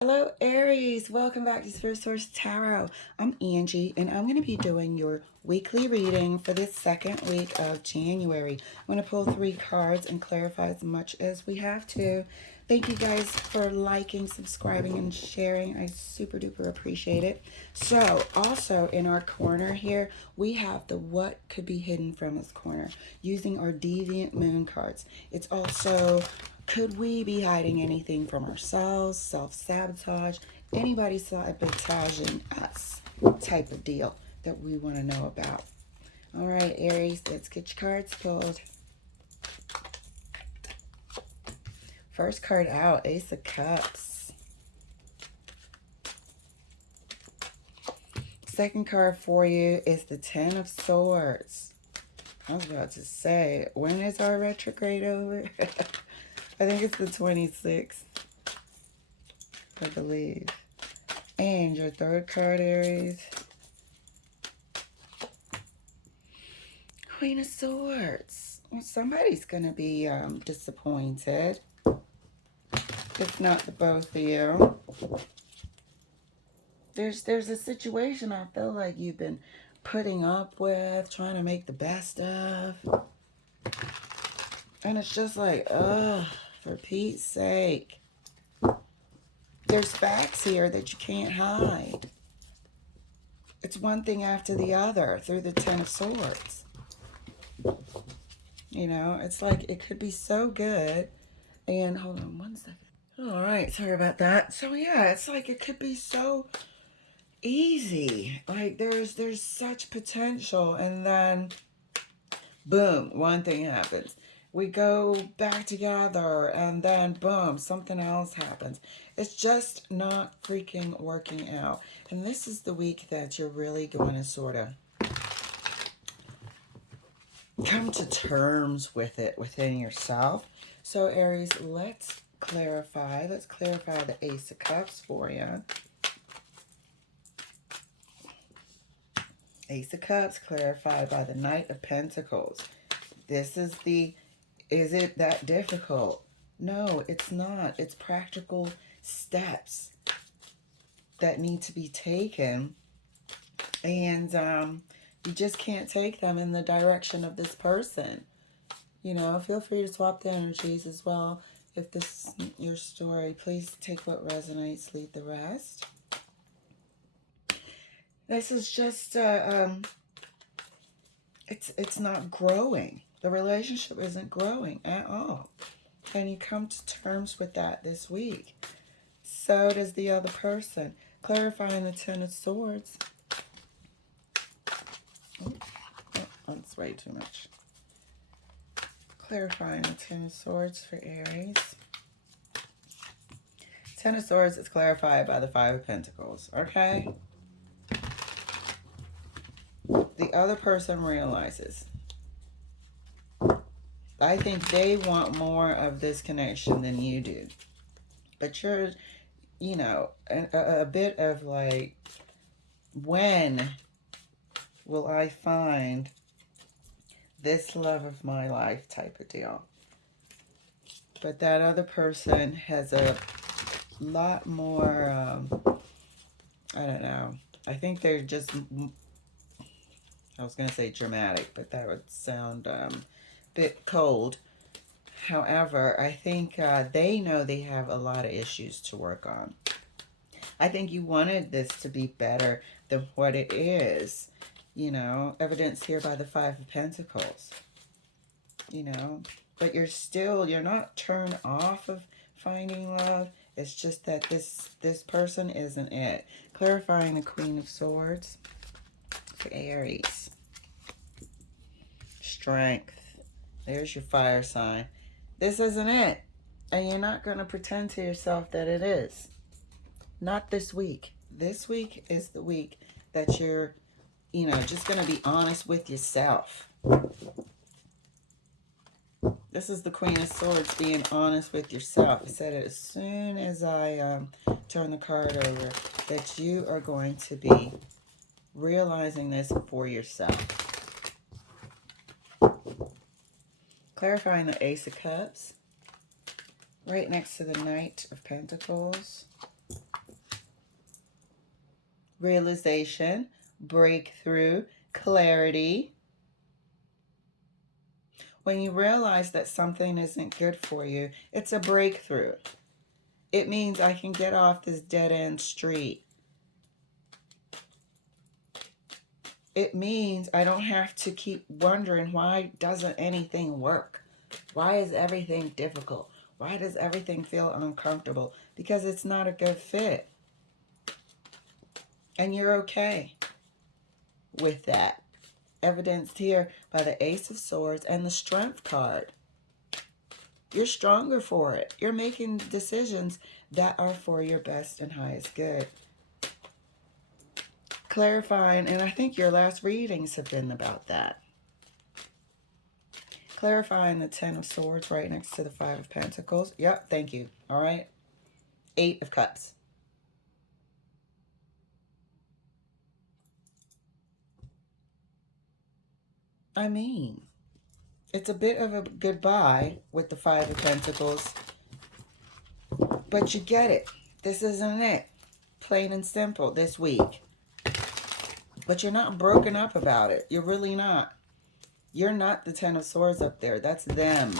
Hello, Aries. Welcome back to Spirit Source Tarot. I'm Angie, and I'm going to be doing your weekly reading for this second week of January. I'm going to pull 3 cards and clarify as much as we have to. Thank you guys for liking, subscribing, and sharing. I super duper appreciate it. So, also in our corner here, we have the what could be hidden from us corner using our Deviant Moon cards. It's also could we be hiding anything from ourselves, self-sabotage, anybody sabotaging us type of deal that we want to know about. All right, Aries, let's get your cards pulled. First card out, Ace of Cups. Second card for you is the Ten of Swords. I was about to say, when is our retrograde over? I think it's the 26th, I believe. And your third card, Aries. Queen of Swords. Well, somebody's going to be disappointed. If not the both of you. There's a situation I feel like you've been putting up with, trying to make the best of. And it's just like, ugh, for Pete's sake. There's facts here that you can't hide. It's one thing after the other through the Ten of Swords. You know, it's like it could be so good. And hold on one second. All right, sorry about that. So yeah, it's like it could be so easy. Like there's such potential, and then boom, one thing happens. We go back together, and then boom, something else happens. It's just not freaking working out. And this is the week that you're really going to sort of come to terms with it within yourself. So Aries, let's clarify. Let's clarify the Ace of Cups for you. Ace of Cups clarified by the Knight of Pentacles. This is is it that difficult? No, it's not. It's practical steps that need to be taken. And you just can't take them in the direction of this person. You know, feel free to swap the energies as well. If this is your story, please take what resonates, leave the rest. This is just, it's not growing. The relationship isn't growing at all. And you come to terms with that this week. So does the other person. Clarifying the Ten of Swords. Oh, that's way too much. Clarifying the Ten of Swords for Aries. Ten of Swords is clarified by the Five of Pentacles. Okay? The other person realizes. I think they want more of this connection than you do. But you're, you know, a bit of like, when will I find this love of my life type of deal? But that other person has a lot more, I don't know. I think they're just, I was going to say dramatic, but that would sound a bit cold. However, I think they know they have a lot of issues to work on. I think you wanted this to be better than what it is. You know, evidence here by the Five of Pentacles. You know, but you're not turned off of finding love. It's just that this person isn't it. Clarifying the Queen of Swords for Aries. Strength. There's your fire sign. This isn't it. And you're not going to pretend to yourself that it is. Not this week. This week is the week that you're, you know, just going to be honest with yourself. This is the Queen of Swords being honest with yourself. I said it as soon as I turn the card over, that you are going to be realizing this for yourself. Clarifying the Ace of Cups. Right next to the Knight of Pentacles. realization, breakthrough, clarity. When you realize that something isn't good for you, it's a breakthrough. It means I can get off this dead-end street. It means I don't have to keep wondering, why doesn't anything work? Why is everything difficult? Why does everything feel uncomfortable? Because it's not a good fit. And you're okay with that. Evidenced here by the Ace of Swords and the Strength card. You're stronger for it. You're making decisions that are for your best and highest good. Clarifying, and I think your last readings have been about that. Clarifying the Ten of Swords right next to the Five of Pentacles. Yep, thank you. All right. Eight of Cups. I mean, it's a bit of a goodbye with the Five of Pentacles. But you get it. This isn't it. Plain and simple this week. But you're not broken up about it. You're really not. You're not the Ten of Swords up there. That's them.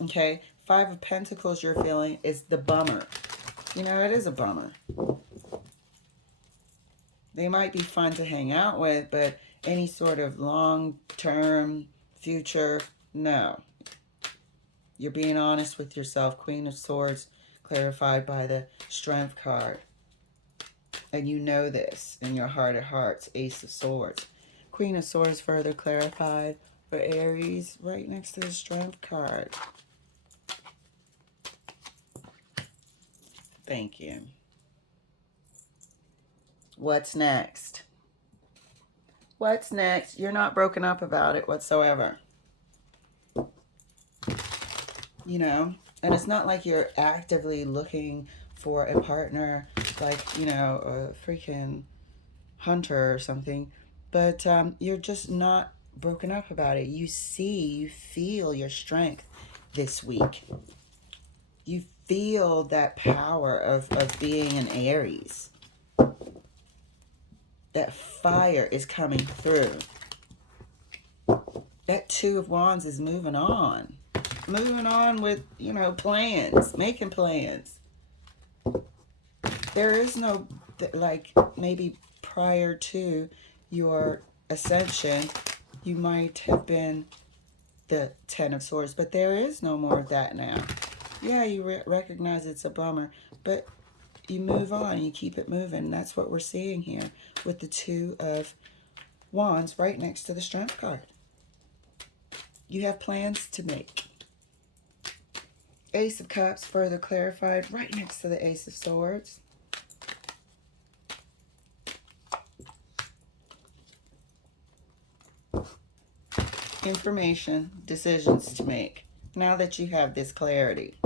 Okay? Five of Pentacles you're feeling is the bummer. You know, it is a bummer. They might be fun to hang out with, but any sort of long-term future, no. You're being honest with yourself. Queen of Swords clarified by the Strength card. And you know this in your heart of hearts. Ace of Swords. Queen of Swords further clarified for Aries right next to the Strength card. Thank you. What's next? What's next? You're not broken up about it whatsoever. You know? And it's not like you're actively looking for a partner, like, you know, a freaking hunter or something. But you're just not broken up about it. You see, you feel your strength this week. You feel that power of being an Aries. That fire is coming through. That Two of Wands is moving on. Moving on with, you know, plans. Making plans. There is no, like, maybe prior to your ascension, you might have been the Ten of Swords, but there is no more of that now. Yeah, you recognize it's a bummer, but you move on, you keep it moving. That's what we're seeing here with the Two of Wands right next to the Strength card. You have plans to make. Ace of Cups further clarified right next to the Ace of Swords. Information, decisions to make. Now that you have this clarity.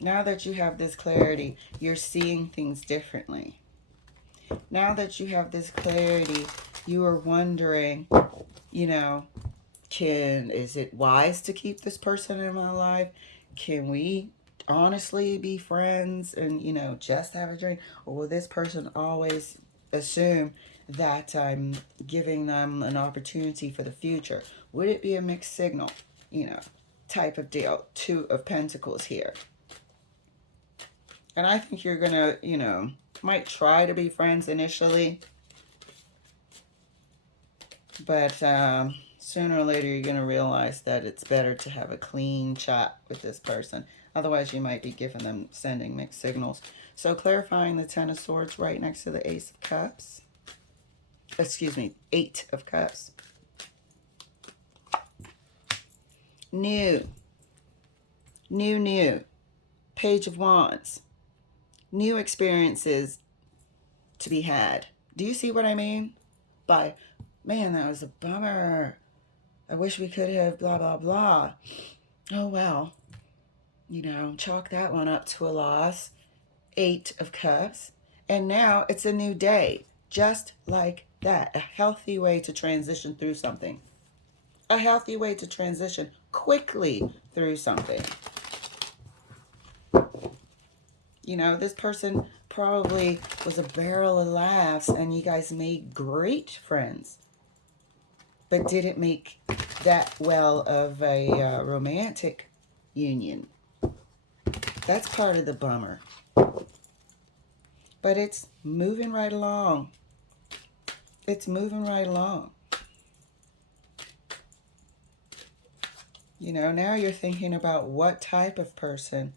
Now that you have this clarity, you're seeing things differently. Now that you have this clarity, you are wondering, you know, is it wise to keep this person in my life? Can we honestly be friends and, you know, just have a drink? Or will this person always assume that I'm giving them an opportunity for the future? Would it be a mixed signal, you know, type of deal? Two of Pentacles here. And I think you're going to, you know, might try to be friends initially. But sooner or later you're going to realize that it's better to have a clean chat with this person. Otherwise you might be giving them, sending mixed signals. So clarifying the Ten of Swords right next to the Ace of Cups. Excuse me, Eight of Cups. New. Page of Wands. New experiences to be had. Do you see what I mean? By, man, that was a bummer. I wish we could have blah, blah, blah. Oh, well. You know, chalk that one up to a loss. Eight of Cups. And now it's a new day. Just like that. A healthy way to transition through something. A healthy way to transition quickly through something. You know, this person probably was a barrel of laughs and you guys made great friends, but didn't make that well of a romantic union. That's part of the bummer. But it's moving right along. It's moving right along. You know, now you're thinking about what type of person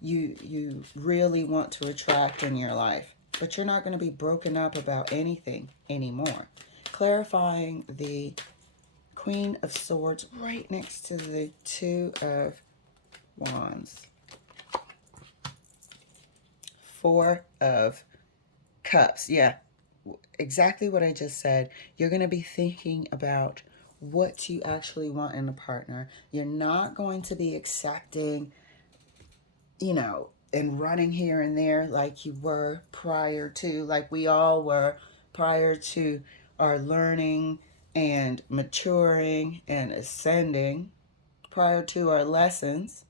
you really want to attract in your life. But you're not going to be broken up about anything anymore. Clarifying the Queen of Swords right next to the Two of Wands. Four of Cups. Yeah, exactly what I just said. You're going to be thinking about what you actually want in a partner. You're not going to be accepting, you know, and running here and there like you were prior to, like we all were prior to our learning and maturing and ascending, prior to our lessons.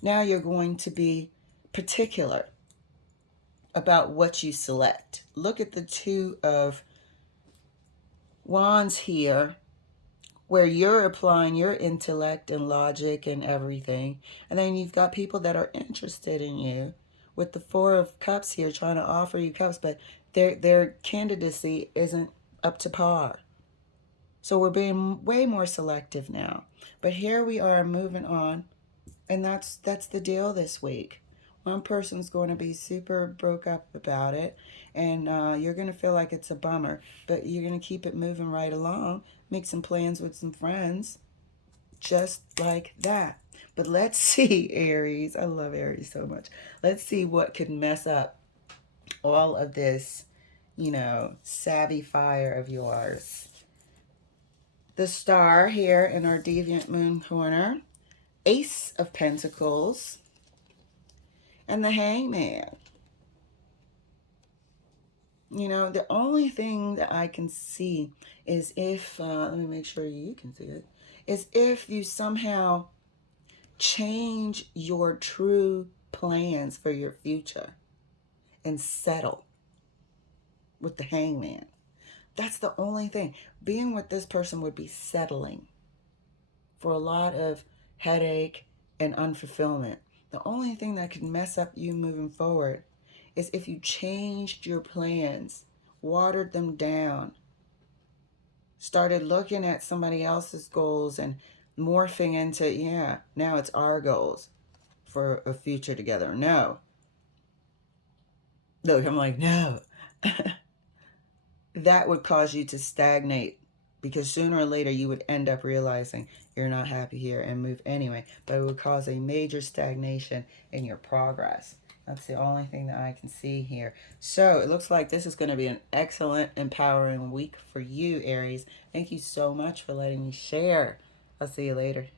Now you're going to be particular about what you select. Look at the Two of Wands here, where you're applying your intellect and logic and everything. And then you've got people that are interested in you with the Four of Cups here trying to offer you cups, but their candidacy isn't up to par. So we're being way more selective now. But here we are moving on. And that's the deal this week. One person's going to be super broke up about it, and you're going to feel like it's a bummer, but you're going to keep it moving right along, make some plans with some friends, just like that. But let's see, Aries. I love Aries so much. Let's see what could mess up all of this, you know, savvy fire of yours. The Star here in our Deviant Moon corner. Ace of Pentacles. And the Hangman. You know, the only thing that I can see is if, let me make sure you can see it, is if you somehow change your true plans for your future and settle with the Hangman. That's the only thing. Being with this person would be settling for a lot of headache and unfulfillment. The only thing that could mess up you moving forward is if you changed your plans, watered them down, started looking at somebody else's goals and morphing into, yeah, now it's our goals for a future together. No. Look, I'm like, no. That would cause you to stagnate, because sooner or later you would end up realizing you're not happy here and move anyway. But it would cause a major stagnation in your progress. That's the only thing that I can see here. So it looks like this is going to be an excellent, empowering week for you, Aries. Thank you so much for letting me share. I'll see you later.